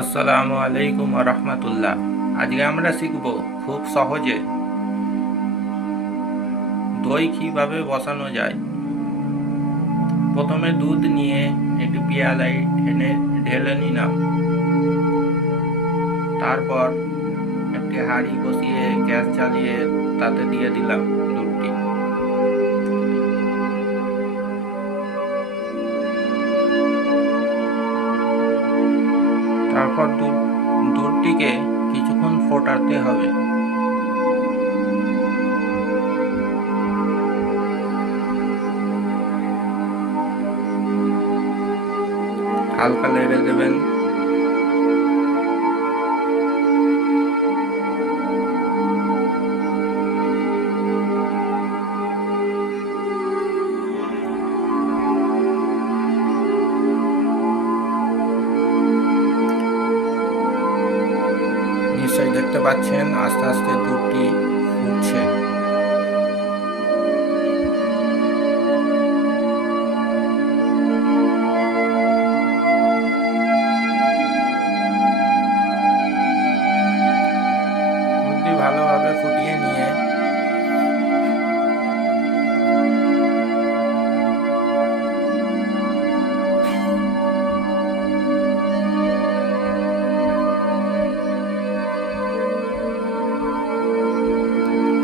আসসালামু আলাইকুম রহমতুল্লাহ। আজকে আমরা শিখব খুব সহজে দই কিভাবে বসানো যায়। প্রথমে দুধ নিয়ে একটি পেয়ালায় ঢেলে নিলাম। তারপর একটি হাঁড়ি বসিয়ে গ্যাস জ্বালিয়ে তাতে দিয়ে দিলাম দুধটি। তারপর দুধটিকে কিছুক্ষণ ফোটাতে হবে। হালকা নেড়ে দেবেন। নিশ্চয়ই দেখতে পাচ্ছেন আস্তে আস্তে দুধটি ফুটছে। দুধটি ভালোভাবে ফুটিয়ে নিয়ে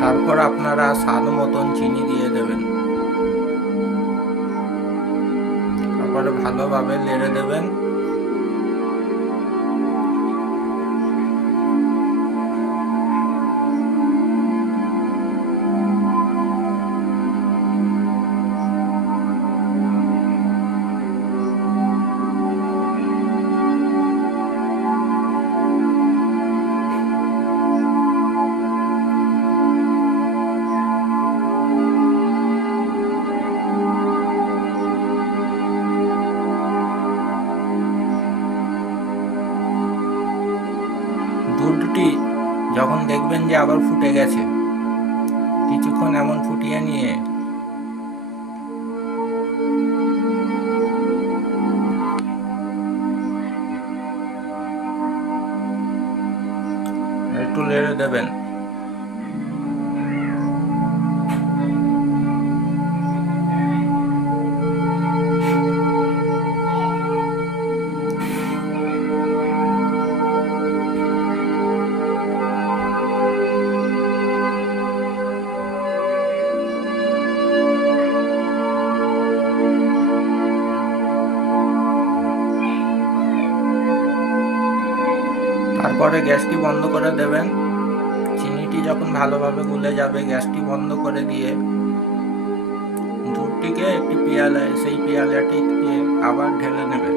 তারপর আপনারা স্বাদ মতন চিনি দিয়ে দেবেন। তারপরে ভালোভাবে নেড়ে দেবেন। দুধটি যখন দেখবেন যে আবার ফুটে গেছে, কিছুক্ষণ এমন ফুটিয়ে নিয়ে একটু নেড়ে দেবেন। তারপরে গ্যাসটি বন্ধ করে দেবেন। চিনিটি যখন ভালোভাবে গুলে যাবে, গ্যাসটি বন্ধ করে দিয়ে দুধটিকে একটি পেয়ালায়, সেই পেয়ালাটিকে আবার ঢেলে নেবেন।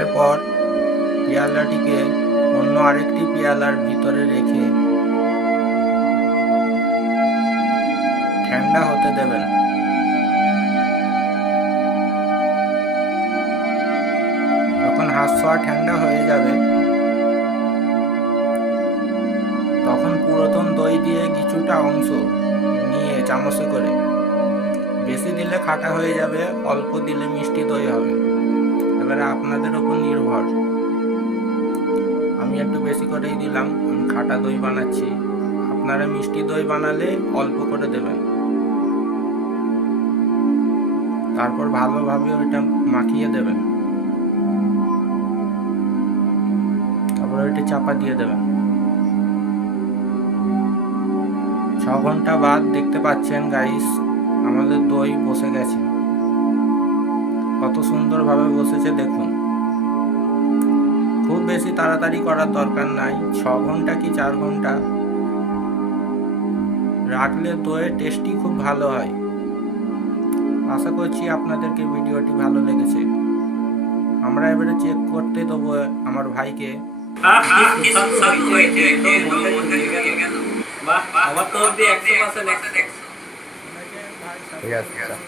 এরপর পেয়ালাটিকে অন্য আরেকটি পেয়ালার ভিতরে রেখে ঠান্ডা হতে দেবেন। যখন হাত ছোঁয়া ঠান্ডা হয়ে যাবে, তখন পুরাতন দই দিয়ে কিছুটা অংশ নিয়ে চামচে করে, বেশি দিলে খাঁটা হয়ে যাবে, অল্প দিলে মিষ্টি দই হবে, এবারে আপনাদের উপর নির্ভর। আমি একটু বেশি করেই দিলাম, আমি খাঁটা দই বানাচ্ছি। আপনারা মিষ্টি দই বানালে অল্প করে দেবেন। তারপর ভালোভাবে ওইটা মাখিয়ে দেবেন। তারপর ওইটা চাপা দিয়ে দেবেন। 6 ঘন্টা বাদ দেখতে পাচ্ছেন গাইস, আমাদের দই বসে গেছে। কত সুন্দরভাবে বসেছে দেখুন। খুব বেশি তাড়াতাড়ি করার দরকার নাই। 6 ঘন্টা কি 4 ঘন্টা রাখলে দইয়ের টেস্টই খুব ভালো হয়। আশা করছি আপনাদেরকে ভিডিওটি ভালো লেগেছে। আমরা এবারে চেক করতে দেবো আমার ভাইকে। আমার তো 100%